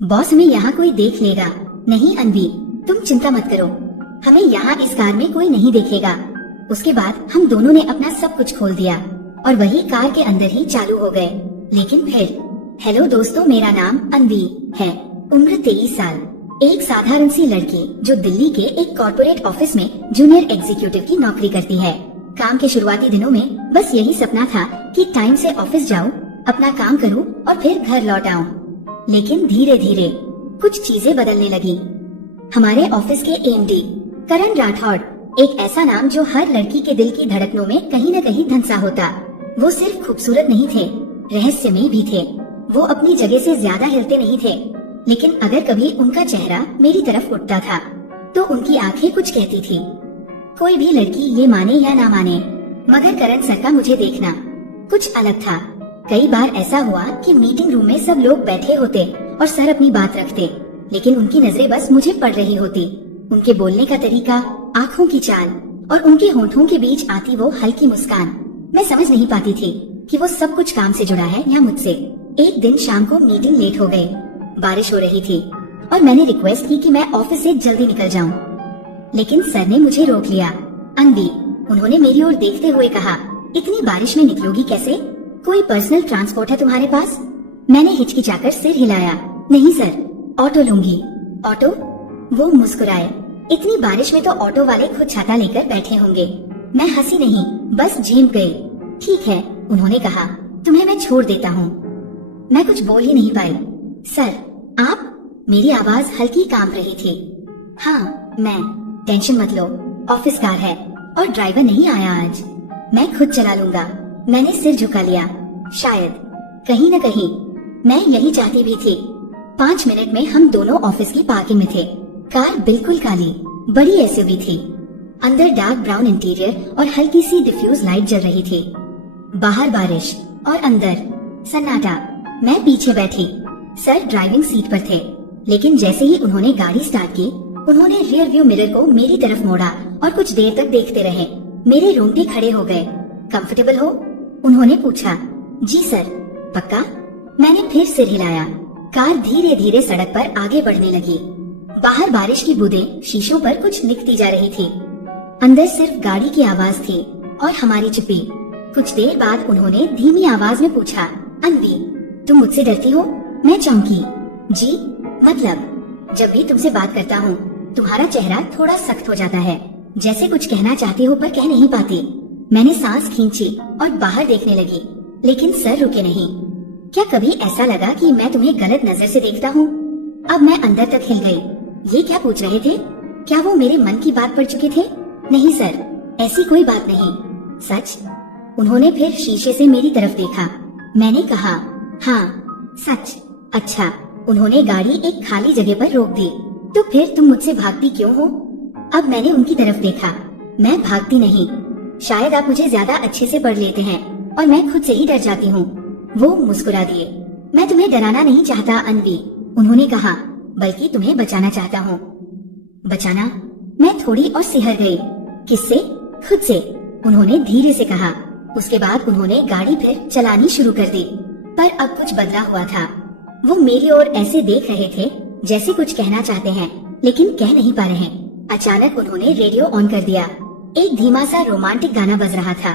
Boss हमें यहाँ कोई देख लेगा। नहीं अनवी, तुम चिंता मत करो, हमें यहाँ इस कार में कोई नहीं देखेगा। उसके बाद हम दोनों ने अपना सब कुछ खोल दिया और वही कार के अंदर ही चालू हो गए। लेकिन फिर हेलो दोस्तों, मेरा नाम अनवी है, उम्र 23 साल, एक साधारण सी लड़की जो दिल्ली के एक कॉर्पोरेट ऑफिस में जूनियर एग्जीक्यूटिव की नौकरी करती है। काम के शुरुआती दिनों में बस यही सपना था कि टाइम से ऑफिस जाऊं, अपना काम करूं और फिर घर लौट आऊं। लेकिन धीरे धीरे कुछ चीजें बदलने लगी। हमारे ऑफिस के एमडी करण राठौड़, एक ऐसा नाम जो हर लड़की के दिल की धड़कनों में कहीं न कहीं धंसा होता। वो सिर्फ खूबसूरत नहीं थे, रहस्यमयी भी थे। वो अपनी जगह से ज्यादा हिलते नहीं थे, लेकिन अगर कभी उनका चेहरा मेरी तरफ उठता था तो उनकी आंखें कुछ कहती थी। कोई भी लड़की ये माने या ना माने, मगर करण सर का मुझे देखना कुछ अलग था। कई बार ऐसा हुआ कि मीटिंग रूम में सब लोग बैठे होते और सर अपनी बात रखते, लेकिन उनकी नजरें बस मुझे पड़ रही होती। उनके बोलने का तरीका, आँखों की चाल और उनके होठों के बीच आती वो हल्की मुस्कान, मैं समझ नहीं पाती थी कि वो सब कुछ काम से जुड़ा है या मुझसे। एक दिन शाम को मीटिंग लेट हो गई, बारिश हो रही थी और मैंने रिक्वेस्ट की कि मैं ऑफिस से जल्दी निकल जाऊं, लेकिन सर ने मुझे रोक लिया। अनवी, उन्होंने मेरी ओर देखते हुए कहा, इतनी बारिश में निकलोगी कैसे? कोई पर्सनल ट्रांसपोर्ट है तुम्हारे पास? मैंने हिचकिचाकर सिर हिलाया। नहीं सर, ऑटो लूंगी। ऑटो? वो मुस्कुराए। इतनी बारिश में तो ऑटो वाले खुद छाता लेकर बैठे होंगे। मैं हंसी नहीं, बस झेम गई। ठीक है, उन्होंने कहा, तुम्हें मैं छोड़ देता हूँ। मैं कुछ बोल ही नहीं पाई। सर, आप? मेरी आवाज हल्की कांप रही थी। हाँ, मैं। टेंशन मत लो, ऑफिस कार है और ड्राइवर नहीं आया आज, मैं खुद चला लूंगा। मैंने सिर झुका लिया। शायद कहीं न कहीं मैं यही चाहती भी थी। 5 मिनट में हम दोनों ऑफिस की पार्किंग में थे। कार बिल्कुल काली, बड़ी एसयूवी थी। अंदर डार्क ब्राउन इंटीरियर और हल्की सी डिफ्यूज लाइट जल रही थी। बाहर बारिश और अंदर सन्नाटा। मैं पीछे बैठी, सर ड्राइविंग सीट पर थे, लेकिन जैसे ही उन्होंने गाड़ी स्टार्ट की, उन्होंने रियर व्यू मिरर को मेरी तरफ मोड़ा और कुछ देर तक देखते रहे। मेरे रोंगटे खड़े हो गए। कंफर्टेबल हो? उन्होंने पूछा। जी सर। पक्का? मैंने फिर सिर हिलाया। कार धीरे धीरे सड़क पर आगे बढ़ने लगी। बाहर बारिश की बूंदें शीशों पर कुछ लिखती जा रही थी। अंदर सिर्फ गाड़ी की आवाज थी और हमारी चुप्पी। कुछ देर बाद उन्होंने धीमी आवाज में पूछा, अनवी, तुम मुझसे डरती हो? मैं चौंकी। जी मतलब, जब भी तुमसे बात करता हूँ तुम्हारा चेहरा थोड़ा सख्त हो जाता है, जैसे कुछ कहना चाहती हो पर कह नहीं पाती। मैंने सांस खींची और बाहर देखने लगी, लेकिन सर रुके नहीं। क्या कभी ऐसा लगा कि मैं तुम्हें गलत नजर से देखता हूँ? अब मैं अंदर तक हिल गई। ये क्या पूछ रहे थे? क्या वो मेरे मन की बात पढ़ चुके थे? नहीं सर, ऐसी कोई बात नहीं। सच? उन्होंने फिर शीशे से मेरी तरफ देखा। मैंने कहा, हाँ सच। अच्छा। उन्होंने गाड़ी एक खाली जगह पर रोक दी। तो फिर तुम मुझसे भागती क्यों हो? अब मैंने उनकी तरफ देखा। मैं भागती नहीं, शायद आप मुझे ज्यादा अच्छे से पढ़ लेते हैं और मैं खुद से ही डर जाती हूँ। वो मुस्कुरा दिए। मैं तुम्हें डराना नहीं चाहता अनवी, उन्होंने कहा, बल्कि तुम्हें बचाना चाहता हूँ। बचाना? मैं थोड़ी और सिहर गई। किससे? खुद से, उन्होंने धीरे से कहा। उसके बाद उन्होंने गाड़ी फिर चलानी शुरू कर दी, पर अब कुछ बदला हुआ था। वो मेरी ओर ऐसे देख रहे थे जैसे कुछ कहना चाहते हैं, लेकिन कह नहीं पा रहे। अचानक उन्होंने रेडियो ऑन कर दिया। एक धीमा सा रोमांटिक गाना बज रहा था।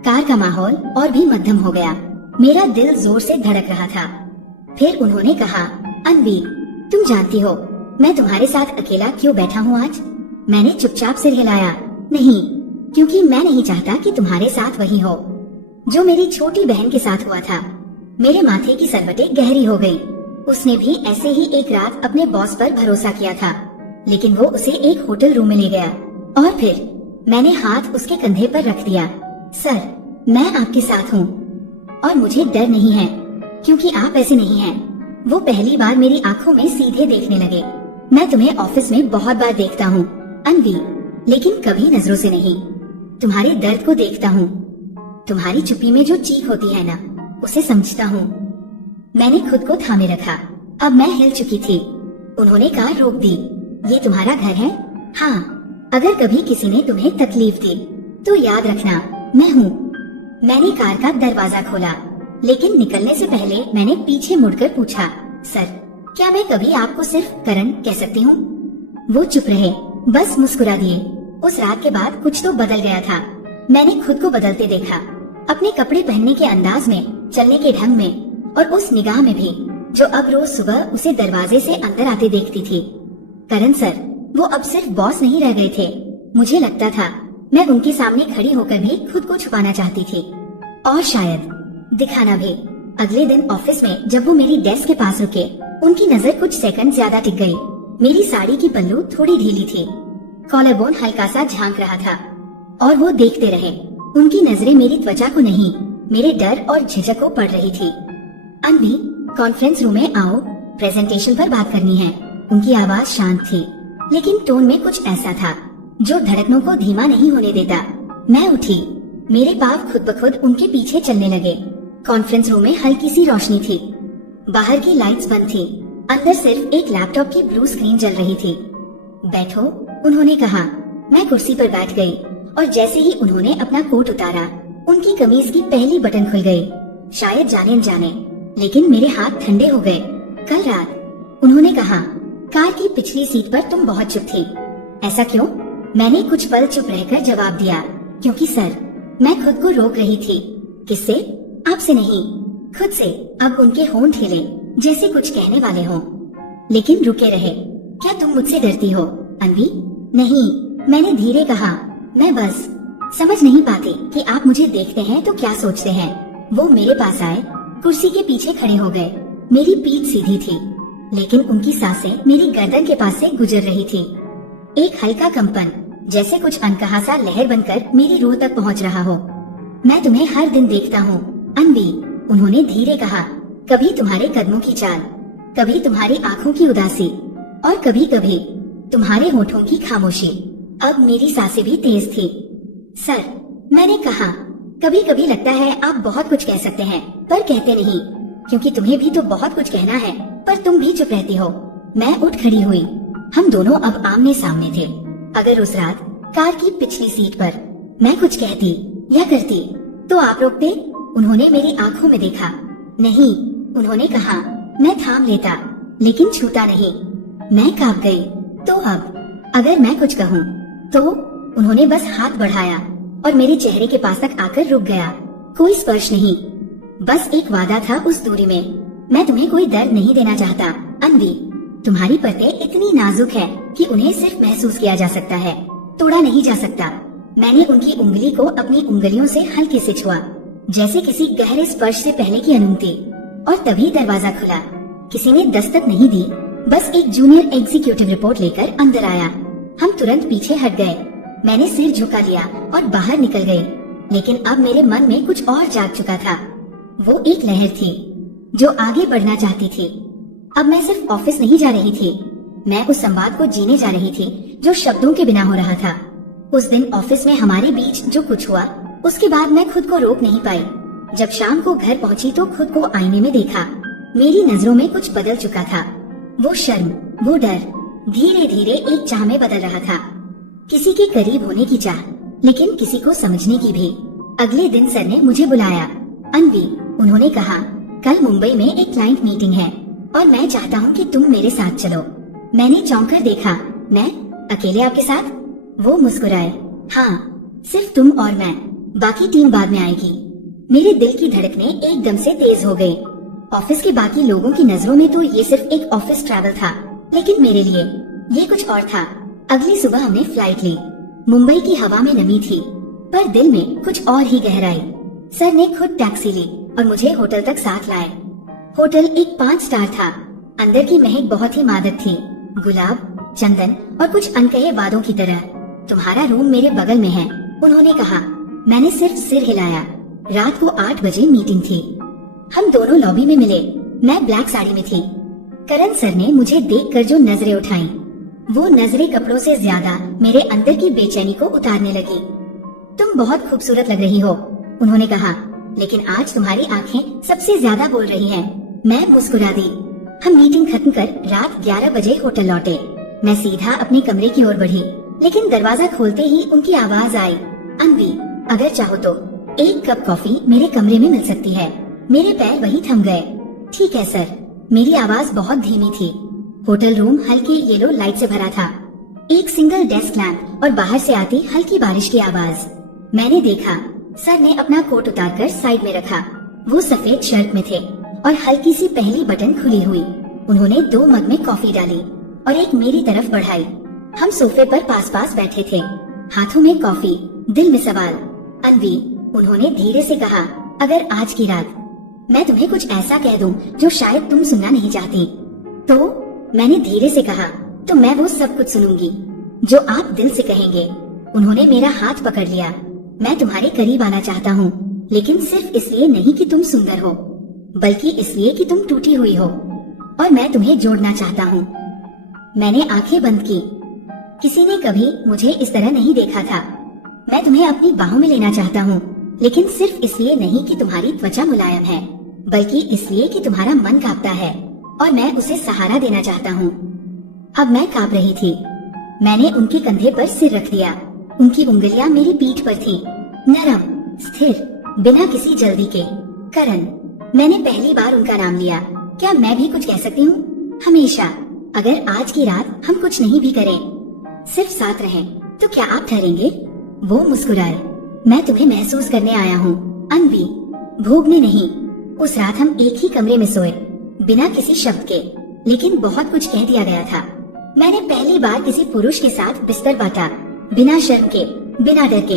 कार का माहौल और भी मध्यम हो गया। मेरा दिल जोर से धड़क रहा था। फिर उन्होंने कहा, अनवी, तुम जानती हो मैं तुम्हारे साथ अकेला क्यों बैठा हूँ आज? मैंने चुपचाप सिर हिलाया। नहीं, क्योंकि मैं नहीं चाहता कि तुम्हारे साथ वही हो जो मेरी छोटी बहन के साथ हुआ था। मेरे माथे की सरवटें गहरी हो गई। उसने भी ऐसे ही एक रात अपने बॉस पर भरोसा किया था, लेकिन वो उसे एक होटल रूम में ले गया और फिर मैंने हाथ उसके कंधे पर रख दिया। सर, मैं आपके साथ हूँ और मुझे डर नहीं है, क्योंकि आप ऐसे नहीं हैं। वो पहली बार मेरी आंखों में सीधे देखने लगे। मैं तुम्हें ऑफिस में बहुत बार देखता हूँ अनवी, लेकिन कभी नजरों से नहीं। तुम्हारे दर्द को देखता हूँ, तुम्हारी चुप्पी में जो चीख होती है ना, उसे समझता हूँ। मैंने खुद को थामे रखा। अब मैं हिल चुकी थी। उन्होंने कार रोक दी। ये तुम्हारा घर है? हाँ, अगर कभी किसी ने तुम्हें तकलीफ दी तो याद रखना मैं हूँ। मैंने कार का दरवाजा खोला, लेकिन निकलने से पहले मैंने पीछे मुड़कर पूछा, सर, क्या मैं कभी आपको सिर्फ करण कह सकती हूँ? वो चुप रहे, बस मुस्कुरा दिए। उस रात के बाद कुछ तो बदल गया था। मैंने खुद को बदलते देखा, अपने कपड़े पहनने के अंदाज में, चलने के ढंग में और उस निगाह में भी जो अब रोज सुबह उसे दरवाजे से अंदर आते देखती थी। करण सर, वो अब सिर्फ बॉस नहीं रह गए थे। मुझे लगता था मैं उनके सामने खड़ी होकर भी खुद को छुपाना चाहती थी और शायद दिखाना भी। अगले दिन ऑफिस में जब वो मेरी डेस्क के पास रुके, उनकी नजर कुछ सेकंड ज्यादा टिक गई। मेरी साड़ी की पल्लू थोड़ी ढीली थी, कॉलर बोन हल्का सा झांक रहा था और वो देखते रहे। उनकी नजरें मेरी त्वचा को नहीं, मेरे डर और झिझक को पड़ रही थी। अन्वी, कॉन्फ्रेंस रूम में आओ, प्रेजेंटेशन पर बात करनी है। उनकी आवाज शांत थी, लेकिन टोन में कुछ ऐसा था जो धड़कनों को धीमा नहीं होने देता। मैं उठी, मेरे पाँव खुद ब खुद उनके पीछे चलने लगे। कॉन्फ्रेंस रूम में हल्की सी रोशनी थी, बाहर की लाइट्स बंद थी, अंदर सिर्फ एक लैपटॉप की ब्लू स्क्रीन जल रही थी। बैठो, उन्होंने कहा। मैं कुर्सी पर बैठ गई और जैसे ही उन्होंने अपना कोट उतारा, उनकी कमीज की पहली बटन खुल गई। शायद जाने अनजाने, लेकिन मेरे हाथ ठंडे हो गए। कल रात, उन्होंने कहा, कार की पिछली सीट पर तुम बहुत चुप थी। ऐसा क्यों? मैंने कुछ पल चुप रहकर जवाब दिया, क्योंकि सर, मैं खुद को रोक रही थी। किससे? आपसे नहीं, खुद से। अब उनके होंठ हिले जैसे कुछ कहने वाले हों, लेकिन रुके रहे। क्या तुम मुझसे डरती हो अन्वी? नहीं, मैंने धीरे कहा। मैं बस समझ नहीं पाती कि आप मुझे देखते हैं तो क्या सोचते हैं। वो मेरे पास आए, कुर्सी के पीछे खड़े हो गए। मेरी पीठ सीधी थी, लेकिन उनकी सांसें मेरी गर्दन के पास से गुजर रही थी। एक हल्का कंपन, जैसे कुछ अनकहा सा लहर बनकर मेरी रूह तक पहुंच रहा हो। मैं तुम्हें हर दिन देखता हूँ अन्वी, उन्होंने धीरे कहा। कभी तुम्हारे कदमों की चाल, कभी तुम्हारी आंखों की उदासी और कभी कभी तुम्हारे होठों की खामोशी। अब मेरी सांसें भी तेज थी। सर, मैंने कहा, कभी कभी लगता है आप बहुत कुछ कह सकते हैं पर कहते नहीं, क्योंकि तुम्हें भी तो बहुत कुछ कहना है, पर तुम भी चुप रहती हो। मैं उठ खड़ी हुई। हम दोनों अब आमने सामने थे। अगर उस रात कार की पिछली सीट पर मैं कुछ कहती या करती तो आप रोकते? उन्होंने मेरी आंखों में देखा। नहीं, उन्होंने कहा। मैं थाम लेता, लेकिन छूता नहीं। मैं कांप गई। तो अब अगर मैं कुछ कहूँ तो? उन्होंने बस हाथ बढ़ाया और मेरे चेहरे के पास तक आकर रुक गया। कोई स्पर्श नहीं, बस एक वादा था उस दूरी में। मैं तुम्हें कोई दर्द नहीं देना चाहता अन्वी। तुम्हारी परतें इतनी नाजुक है कि उन्हें सिर्फ महसूस किया जा सकता है, तोड़ा नहीं जा सकता। मैंने उनकी उंगली को अपनी उंगलियों से हल्के से छुआ, जैसे किसी गहरे स्पर्श से पहले की अनुमति। और तभी दरवाजा खुला। किसी ने दस्तक नहीं दी, बस एक जूनियर एग्जीक्यूटिव रिपोर्ट लेकर अंदर आया। हम तुरंत पीछे हट गए। मैंने सिर झुका लिया और बाहर निकल गई, लेकिन अब मेरे मन में कुछ और जाग चुका था। वो एक लहर थी जो आगे बढ़ना चाहती थी। अब मैं सिर्फ ऑफिस नहीं जा रही थी, मैं उस संवाद को जीने जा रही थी जो शब्दों के बिना हो रहा था। उस दिन ऑफिस में हमारे बीच जो कुछ हुआ, उसके बाद मैं खुद को रोक नहीं पाई। जब शाम को घर पहुंची तो खुद को आईने में देखा। मेरी नजरों में कुछ बदल चुका था। वो शर्म, वो डर धीरे धीरे एक चाह में बदल रहा था। किसी के करीब होने की चाह, लेकिन किसी को समझने की भी। अगले दिन सर ने मुझे बुलाया। अन्वी, उन्होंने कहा, कल मुंबई में एक क्लाइंट मीटिंग है और मैं चाहता हूँ कि तुम मेरे साथ चलो। मैंने चौंक कर देखा। मैं अकेले आपके साथ? वो मुस्कुराए। हाँ, सिर्फ तुम और मैं, बाकी टीम बाद में आएगी। मेरे दिल की धड़कनें एकदम से तेज हो गई। ऑफिस के बाकी लोगों की नजरों में तो ये सिर्फ एक ऑफिस ट्रैवल था, लेकिन मेरे लिए ये कुछ और था। अगली सुबह हमने फ्लाइट ली। मुंबई की हवा में नमी थी, पर दिल में कुछ और ही गहराई। सर ने खुद टैक्सी ली और मुझे होटल तक साथ लाए। होटल एक 5 स्टार था। अंदर की महक बहुत ही मादक थी, गुलाब, चंदन और कुछ अनकहे वादों की तरह। तुम्हारा रूम मेरे बगल में है, उन्होंने कहा। मैंने सिर्फ सिर हिलाया। रात को 8 बजे मीटिंग थी। हम दोनों लॉबी में मिले। मैं ब्लैक साड़ी में थी। करण सर ने मुझे देखकर जो नजरें उठाई, वो नजरें कपड़ों से ज्यादा मेरे अंदर की बेचैनी को उतारने लगी। तुम बहुत खूबसूरत लग रही हो, उन्होंने कहा, लेकिन आज तुम्हारी आंखें सबसे ज्यादा बोल रही हैं। मैं मुस्कुरा दी। हम मीटिंग खत्म कर रात 11 बजे होटल लौटे। मैं सीधा अपने कमरे की ओर बढ़ी, लेकिन दरवाजा खोलते ही उनकी आवाज आई, अन्वी, अगर चाहो तो एक कप कॉफी मेरे कमरे में मिल सकती है। मेरे पैर वहीं थम गए। ठीक है सर, मेरी आवाज बहुत धीमी थी। होटल रूम हल्की येलो लाइट से भरा था। एक सिंगल डेस्क लैंप और बाहर से आती हल्की बारिश की आवाज। मैंने देखा सर ने अपना कोट उतारकर साइड में रखा। वो सफेद शर्ट में थे और हल्की सी पहली बटन खुली हुई। उन्होंने 2 मग में कॉफी डाली और एक मेरी तरफ बढ़ाई। हम सोफे पर पास पास बैठे थे, हाथों में कॉफी, दिल में सवाल। अनवी, उन्होंने धीरे से कहा, अगर आज की रात मैं तुम्हें कुछ ऐसा कह दूं जो शायद तुम सुनना नहीं चाहती तो? मैंने धीरे से कहा, तो मैं वो सब कुछ सुनूंगी जो आप दिल से कहेंगे। उन्होंने मेरा हाथ पकड़ लिया। मैं तुम्हारे करीब आना चाहता हूँ, लेकिन सिर्फ इसलिए नहीं कि तुम सुंदर हो, बल्कि इसलिए कि तुम टूटी हुई हो और मैं तुम्हें जोड़ना चाहता हूँ। मैंने आंखें बंद की। किसी ने कभी मुझे इस तरह नहीं देखा था। मैं तुम्हें अपनी बाहों में लेना चाहता हूँ, लेकिन सिर्फ इसलिए नहीं कि तुम्हारी त्वचा मुलायम है, बल्कि इसलिए कि तुम्हारा मन कांपता है और मैं उसे सहारा देना चाहता हूँ। अब मैं कांप रही थी। मैंने उनके कंधे पर सिर रख दिया। उनकी उंगलियां मेरी पीठ पर थी, नरम, स्थिर, बिना किसी जल्दी के। करण, मैंने पहली बार उनका नाम लिया। क्या मैं भी कुछ कह सकती हूँ? हमेशा। अगर आज की रात हम कुछ नहीं भी करें, सिर्फ साथ रहें, तो क्या आप ठहरेंगे? वो मुस्कुराए। मैं तुम्हें महसूस करने आया हूँ, अनवी, भोगने नहीं। उस रात हम एक ही कमरे में सोए, बिना किसी शब्द के, लेकिन बहुत कुछ कह दिया गया था। मैंने पहली बार किसी पुरुष के साथ बिस्तर बांटा, बिना शर्म के, बिना डर के,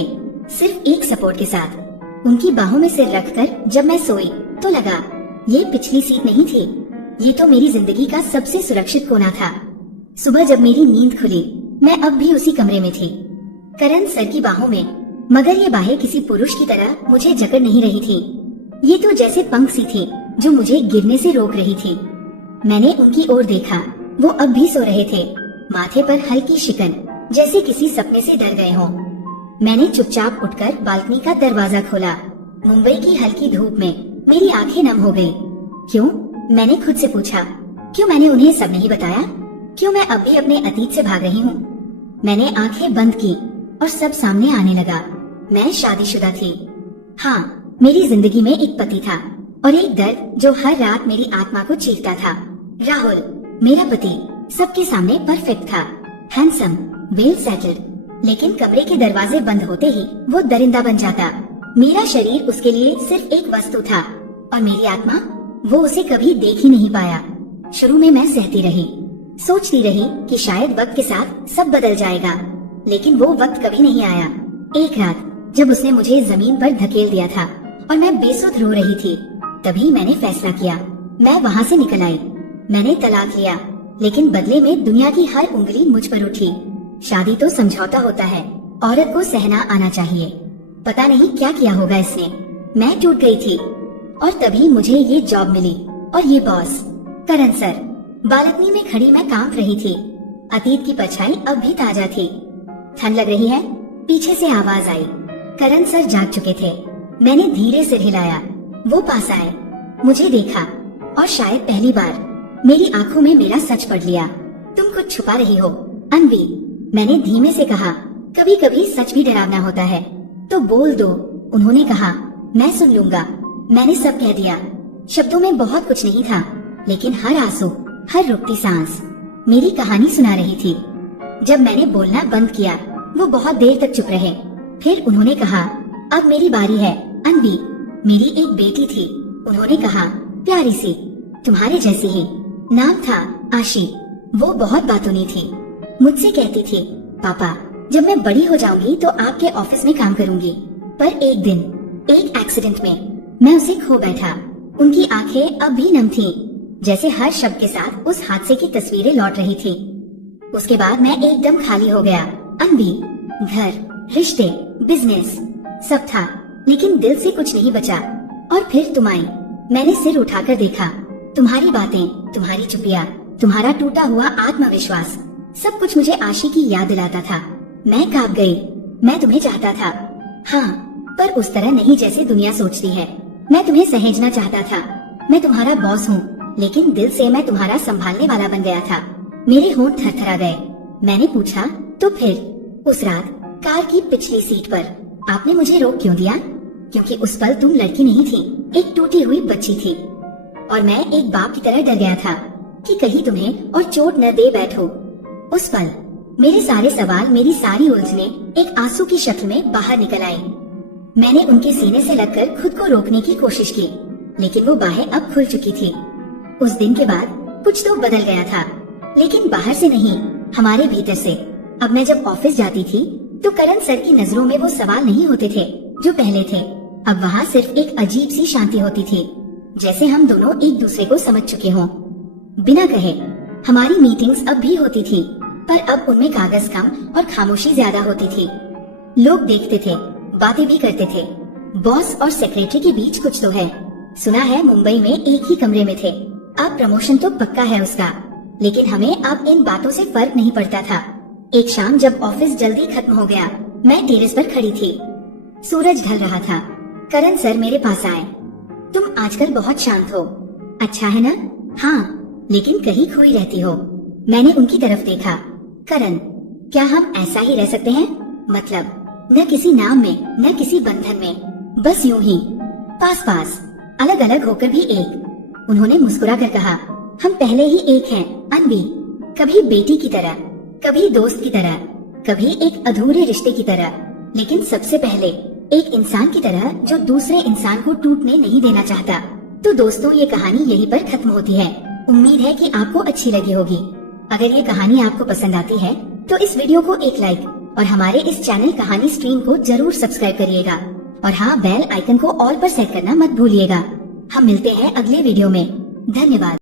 सिर्फ एक सपोर्ट के साथ। उनकी बाहों में सिर रखकर जब मैं सोई तो लगा ये पिछली सीट नहीं थी, ये तो मेरी जिंदगी का सबसे सुरक्षित कोना था। सुबह जब मेरी नींद खुली, मैं अब भी उसी कमरे में थी, करण सर की बाहों में, मगर ये बाहें किसी पुरुष की तरह मुझे जकड़ नहीं रही थी। ये तो जैसे पंख सी थी जो मुझे गिरने से रोक रही थी। मैंने उनकी ओर देखा। वो अब भी सो रहे थे, माथे पर हल्की शिकन, जैसे किसी सपने से डर गए हों। मैंने चुपचाप उठकर बालकनी का दरवाजा खोला। मुंबई की हल्की धूप में मेरी आंखें नम हो गई। क्यों? मैंने खुद से पूछा। क्यों मैंने उन्हें सब नहीं बताया? क्यों मैं अब भी अपने अतीत से भाग रही हूँ? मैंने आंखें बंद की और सब सामने आने लगा। मैं शादीशुदा थी। हाँ, मेरी जिंदगी में एक पति था और एक दर्द जो हर रात मेरी आत्मा को चीरता था। राहुल, मेरा पति, सबके सामने परफेक्ट था, हैंडसम, वेल सेटल्ड, लेकिन कमरे के दरवाजे बंद होते ही वो दरिंदा बन जाता। मेरा शरीर उसके लिए सिर्फ एक वस्तु था और मेरी आत्मा, वो उसे कभी देख ही नहीं पाया। शुरू में मैं सहती रही, सोचती रही कि शायद वक्त के साथ सब बदल जाएगा, लेकिन वो वक्त कभी नहीं आया। एक रात जब उसने मुझे जमीन पर धकेल दिया था और मैं बेसुध रो रही थी, तभी मैंने फैसला किया। मैं वहाँ से निकल आई। मैंने तलाक लिया, लेकिन बदले में दुनिया की हर उंगली मुझ पर उठी। शादी तो समझौता होता है, औरत को सहना आना चाहिए। पता नहीं क्या किया होगा इसने। मैं टूट गई थी और तभी मुझे ये जॉब मिली और ये बॉस, करण सर। बालकनी में खड़ी मैं कांप रही थी। अतीत की परछाई अब भी ताजा थी। ठंड लग रही है? पीछे से आवाज आई। करण सर जाग चुके थे। मैंने धीरे सिर हिलाया। वो पास आए, मुझे देखा और शायद पहली बार मेरी आंखों में मेरा सच पढ़ लिया। तुम कुछ छुपा रही हो, अनवी, मैंने धीमे से कहा। कभी कभी सच भी डरावना होता है, तो बोल दो। उन्होंने कहा, मैं सुन लूंगा। मैंने सब कह दिया। शब्दों में बहुत कुछ नहीं था, लेकिन हर आंसू, हर रुकती सांस मेरी कहानी सुना रही थी। जब मैंने बोलना बंद किया, वो बहुत देर तक चुप रहे। फिर उन्होंने कहा, अब मेरी बारी है, अनवी। मेरी एक बेटी थी, उन्होंने कहा, प्यारी सी, तुम्हारे जैसी ही। नाम था आशी। वो बहुत बातूनी थी। मुझसे कहती थी, पापा, जब मैं बड़ी हो जाऊंगी तो आपके ऑफिस में काम करूंगी। पर एक दिन, एक एक्सीडेंट में मैं उसे खो बैठा। उनकी आंखें अब भी नम थीं, जैसे हर शब्द के साथ उस हादसे की तस्वीरें लौट रही थी। उसके बाद मैं एकदम खाली हो गया। अनवी, घर, रिश्ते, बिजनेस, सब था, लेकिन दिल से कुछ नहीं बचा। और फिर तुम आई। मैंने सिर उठाकर देखा। तुम्हारी बातें, तुम्हारी चुपिया, तुम्हारा टूटा हुआ आत्मविश्वास, सब कुछ मुझे आशी की याद दिलाता था। मैं कांप गई। मैं तुम्हें चाहता था, हाँ, पर उस तरह नहीं जैसे दुनिया सोचती है। मैं तुम्हें सहेजना चाहता था। मैं तुम्हारा बॉस हूँ, लेकिन दिल से मैं तुम्हारा संभालने वाला बन गया था। मेरे होंठ थरथरा गए। मैंने पूछा, तो फिर? उस रात कार की पिछली सीट पर आपने मुझे रोक क्यों दिया? क्योंकि उस पल तुम लड़की नहीं थी, एक टूटी हुई बच्ची थी। और मैं एक बाप की तरह डर गया था कि कहीं तुम्हें और चोट न दे बैठो। उस पल मेरे सारे सवाल, मेरी सारी उलझने एक आंसू की शक्ल में बाहर निकल आई। मैंने उनके सीने से लगकर खुद को रोकने की कोशिश की, लेकिन वो बाहें अब खुल चुकी थी। उस दिन के बाद कुछ तो बदल गया था, लेकिन बाहर से नहीं, हमारे भीतर से। अब मैं जब ऑफिस जाती थी तो करण सर की नजरों में वो सवाल नहीं होते थे जो पहले थे। अब वहाँ सिर्फ एक अजीब सी शांति होती थी, जैसे हम दोनों एक दूसरे को समझ चुके हों। बिना कहे हमारी मीटिंग्स अब भी होती थी, पर अब उनमें कागज कम और खामोशी ज्यादा होती थी। लोग देखते थे, बातें भी करते थे। बॉस और सेक्रेटरी के बीच कुछ तो है। सुना है मुंबई में एक ही कमरे में थे। अब प्रमोशन तो पक्का है उसका, लेकिन हमें अब इन बातों से फर्क नहीं पड़ता था। एक शाम जब ऑफिस जल्दी खत्म हो गया, मैं टेरेस पर खड़ी थी। सूरज ढल रहा था। करण सर मेरे पास आए। तुम आजकल बहुत शांत हो, अच्छा है ना? हाँ, लेकिन कहीं खोई रहती हो। मैंने उनकी तरफ देखा। करण, क्या हम ऐसा ही रह सकते हैं? मतलब न किसी नाम में, न किसी बंधन में, बस यूं ही पास पास, अलग अलग होकर भी एक। उन्होंने मुस्कुरा कर कहा, हम पहले ही एक हैं अनवी। कभी बेटी की तरह, कभी दोस्त की तरह, कभी एक अधूरे रिश्ते की तरह, लेकिन सबसे पहले एक इंसान की तरह जो दूसरे इंसान को टूटने नहीं देना चाहता। तो दोस्तों, ये कहानी यहीं पर खत्म होती है। उम्मीद है कि आपको अच्छी लगी होगी। अगर ये कहानी आपको पसंद आती है तो इस वीडियो को एक लाइक और हमारे इस चैनल कहानी स्ट्रीम को जरूर सब्सक्राइब करिएगा। और हाँ, बेल आइकन को ऑल पर सेट करना मत भूलिएगा। हम मिलते हैं अगले वीडियो में। धन्यवाद।